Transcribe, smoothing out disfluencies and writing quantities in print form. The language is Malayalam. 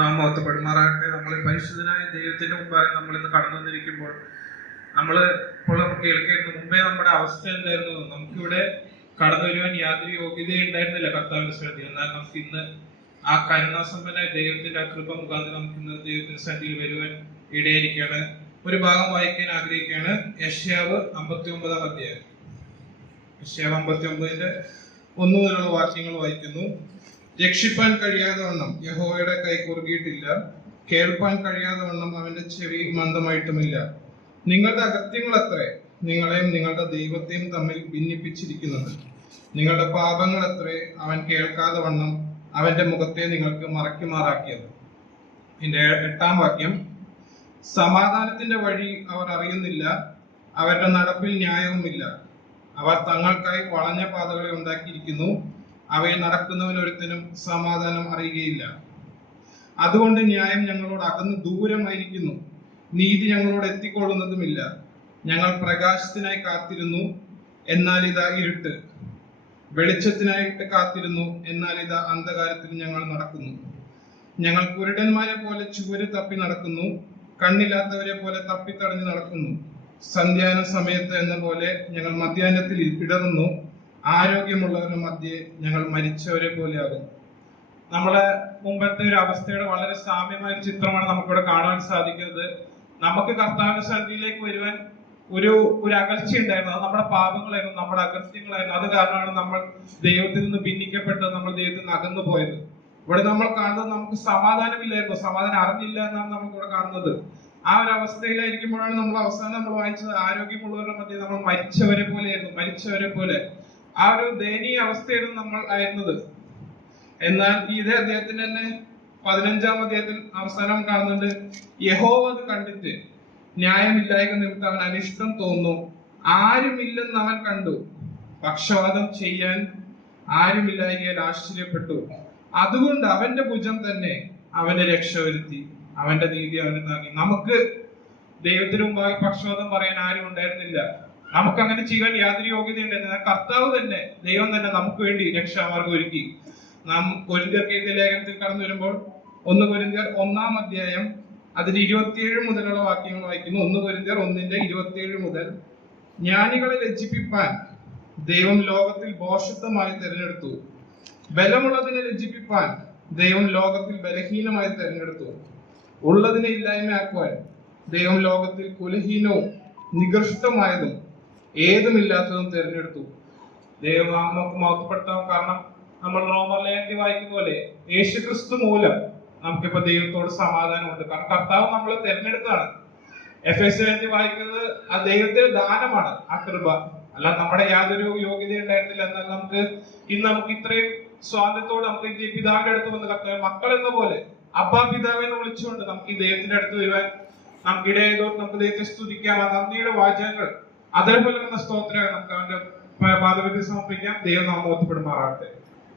നാം മഹത്വപ്പെടുമാറാകട്ടെ. നമ്മൾ പരിശുദ്ധനായ ദൈവത്തിന്റെ മുമ്പാകെ നമ്മൾ ഇന്ന് കടന്നു വന്നിരിക്കുമ്പോൾ ഇപ്പോൾ നമുക്ക് കേൾക്കുന്ന മുമ്പേ നമ്മുടെ അവസ്ഥ എന്തായിരുന്നു? നമുക്കിവിടെ കടന്നു വരുവാൻ യാതൊരു യോഗ്യതയും ഉണ്ടായിരുന്നില്ല കർത്താവിന്റെ സന്നിധിയിൽ. എന്നാൽ നമുക്ക് ഇന്ന് ആ കരുണാസമ്പന്നായ ദൈവത്തിന്റെ ആ കൃപ മുഖാന്തരം നമുക്ക് ഇന്ന് ദൈവത്തിന്റെ സന്നിധിയിൽ വരുവാൻ ഇടയായിരിക്കുകയാണ്. ഒരു ഭാഗം വായിക്കാൻ ആഗ്രഹിക്കുകയാണ്. യെശയ്യാവ് 59-ാം അധ്യായം. യെശയ്യാവ് 59-ന്റെ 1 മുതലുള്ള വാക്യങ്ങൾ വായിക്കുന്നു. രക്ഷിപ്പാൻ കഴിയാതെ വണ്ണം യഹോവയുടെ കൈ കുറുകിയിട്ടില്ല, കേൾപ്പാൻ കഴിയാതെ വണ്ണം അവന്റെ ചെവി മന്ദമായിട്ടുമില്ല. നിങ്ങളുടെ അകത്യങ്ങൾ എത്രേ നിങ്ങളെയും നിങ്ങളുടെ ദൈവത്തെയും തമ്മിൽ ഭിന്നിപ്പിച്ചിരിക്കുന്നത്. നിങ്ങളുടെ പാപങ്ങൾ എത്രേ അവൻ കേൾക്കാതെ വണ്ണം അവന്റെ മുഖത്തെ നിങ്ങൾക്ക് മറയ്ക്കുമാറാക്കിയത്. ഇതിന്റെ 8-ാം വാക്യം. സമാധാനത്തിന്റെ വഴി അവർ അറിയുന്നില്ല, അവരുടെ നടപ്പിൽ ന്യായവുമില്ല. അവർ തങ്ങൾക്കായി വളഞ്ഞ പാതകളെ ഉണ്ടാക്കിയിരിക്കുന്നു, അവയിൽ നടക്കുന്നവനൊരുത്തനും സമാധാനം അറിയുകയില്ല. അതുകൊണ്ട് ന്യായം ഞങ്ങളോട് അകന്ന് ദൂരമായിരിക്കുന്നു, നീതി ഞങ്ങളോട് എത്തിക്കൊള്ളുന്നതുമില്ല. ഞങ്ങൾ പ്രകാശത്തിനായി കാത്തിരുന്നു, എന്നാൽ ഇതാ ഇരുട്ട്; വെളിച്ചത്തിനായിട്ട് കാത്തിരുന്നു, എന്നാൽ ഇതാ അന്ധകാരത്തിൽ ഞങ്ങൾ നടക്കുന്നു. ഞങ്ങൾ കുരുടന്മാരെ പോലെ ചുവര് തപ്പി നടക്കുന്നു, കണ്ണില്ലാത്തവരെ പോലെ തപ്പിത്തടഞ്ഞു നടക്കുന്നു. സന്ധ്യാന സമയത്ത് എന്ന പോലെ ഞങ്ങൾ മധ്യാഹ്നത്തിൽ ഇടറുന്നു, ആരോഗ്യമുള്ളവരുടെ മധ്യേ ഞങ്ങൾ മരിച്ചവരെ പോലെ ആകുന്നു. നമ്മളെ മുമ്പത്തെ ഒരു അവസ്ഥയുടെ വളരെ സാമ്യമായ ചിത്രമാണ് നമുക്കിവിടെ കാണാൻ സാധിക്കുന്നത്. നമുക്ക് കർത്താവിന്റെ സന്നിധിയിലേക്ക് വരുവാൻ ഒരു അകൽച്ച ഉണ്ടായിരുന്നു. അത് നമ്മുടെ പാപങ്ങളായിരുന്നു, നമ്മുടെ അകൃത്യങ്ങളായിരുന്നു. അത് കാരണമാണ് നമ്മൾ ദൈവത്തിൽ നിന്ന് ഭിന്നിക്കപ്പെട്ടത്, നമ്മൾ ദൈവത്തിൽ നിന്ന് അകന്നു പോയത്. ഇവിടെ നമ്മൾ കാണുന്നത് നമുക്ക് സമാധാനമില്ലായിരുന്നു, സമാധാനം അറിഞ്ഞില്ല എന്നാണ് നമുക്കിവിടെ കാണുന്നത്. ആ ഒരു അവസ്ഥയിലായിരിക്കുമ്പോഴാണ് നമ്മൾ അവസാനം വായിച്ചത്, ആരോഗ്യമുള്ളവരുടെ മധ്യേ നമ്മൾ മരിച്ചവരെ പോലെയായിരുന്നു, മരിച്ചവരെ പോലെ. ആ ഒരു ദയനീയ അവസ്ഥയായിരുന്നു നമ്മൾ ആയിരുന്നത്. എന്നാൽ ഇതേ അദ്ദേഹത്തിന്റെ തന്നെ 15-ാം അധ്യായത്തിൽ അവസാനം കാണുന്നുണ്ട്, യഹോവ അത് കണ്ടിട്ട് ന്യായമില്ലായ്ക നിമിത്തം അവൻ അനിഷ്ടം തോന്നുന്നു, ആരുമില്ലെന്ന് അവൻ കണ്ടു, പക്ഷവാദം ചെയ്യാൻ ആരുമില്ലായ്കയിൽ ആശ്ചര്യപ്പെട്ടു. അതുകൊണ്ട് അവന്റെ ഭുജം തന്നെ അവന്റെ രക്ഷ വരുത്തി, അവന്റെ നീതി അവന് താങ്ങി. നമുക്ക് ദൈവത്തിന് മുമ്പാകെ പക്ഷവാദം പറയാൻ ആരും ഉണ്ടായിരുന്നില്ല, നമുക്ക് അങ്ങനെ ചെയ്യാൻ യാതൊരു യോഗ്യത ഉണ്ടായിരുന്നില്ല. കർത്താവ് തന്നെ, ദൈവം തന്നെ നമുക്ക് വേണ്ടി രക്ഷാമാർഗം ഒരുക്കി. നാം കൊരിന്ത്യർക്ക് എഴുതിയ ലേഖനത്തിൽ കടന്നു വരുമ്പോൾ 1 കൊരിന്ത്യർ 1-ാം അധ്യായം അതിന്റെ 27 മുതലുള്ള വാക്യങ്ങൾ വായിക്കുന്നു. 1 കൊരിന്ത്യർ 1-ന്റെ 27 മുതൽ. ജ്ഞാനികളെ ലജ്ജിപ്പിപ്പാൻ ദൈവം ലോകത്തിൽ ഭോഷത്വമായി തിരഞ്ഞെടുത്തു, ബലമുള്ളതിനെ ലജ്ജിപ്പിപ്പാൻ ദൈവം ലോകത്തിൽ ബലഹീനമായി തിരഞ്ഞെടുത്തു, ഉള്ളതിനെ ഇല്ലായ്മയാക്കുവാൻ ദൈവം ലോകത്തിൽ കുലഹീനവും നികൃഷ്ടമായതും ഏതുമില്ലാത്തതും തിരഞ്ഞെടുത്തു. ദൈവം നമുക്ക് മഹത്വപ്പെടുത്താം. കാരണം നമ്മൾ റോമർ ലേഖനത്തിൽ വായിക്കുന്ന പോലെ യേശുക്രിസ്തു മൂലം നമുക്കിപ്പോ ദൈവത്തോട് സമാധാനമുണ്ട്. കാരണം കർത്താവ് നമ്മളെ തിരഞ്ഞെടുത്താണ്. എഫേസ്യ ലേഖനത്തിൽ വായിക്കുന്നത് ആ ദൈവത്തിന്റെ ദാനമാണ് ആ കൃപ, അല്ല നമ്മുടെ യാതൊരു യോഗ്യത ഉണ്ടായിരുന്നില്ല. എന്നാൽ നമുക്ക് ഇത്രയും സ്വാതന്ത്ര്യത്തോടെ നമുക്ക് ഈ പിതാവിന്റെ അടുത്ത് വന്ന് കർത്താവ് മക്കൾ എന്ന പോലെ അബ്ബാ പിതാവിനെ വിളിച്ചുകൊണ്ട് നമുക്ക് ഈ ദൈവത്തിന്റെ അടുത്ത് വരുവാൻ നമുക്കിടയായതോട് നമുക്ക് ദൈവത്തെ സ്തുതിക്കാം. ആ നന്ദിയുടെ വാചകങ്ങൾ അതേപോലെ സ്തോത്രം നമുക്ക് അവന്റെ പാദപത്തിൽ സമർപ്പിക്കാം. ദൈവം നാം മഹത്വപ്പെടുമാറാകട്ടെ.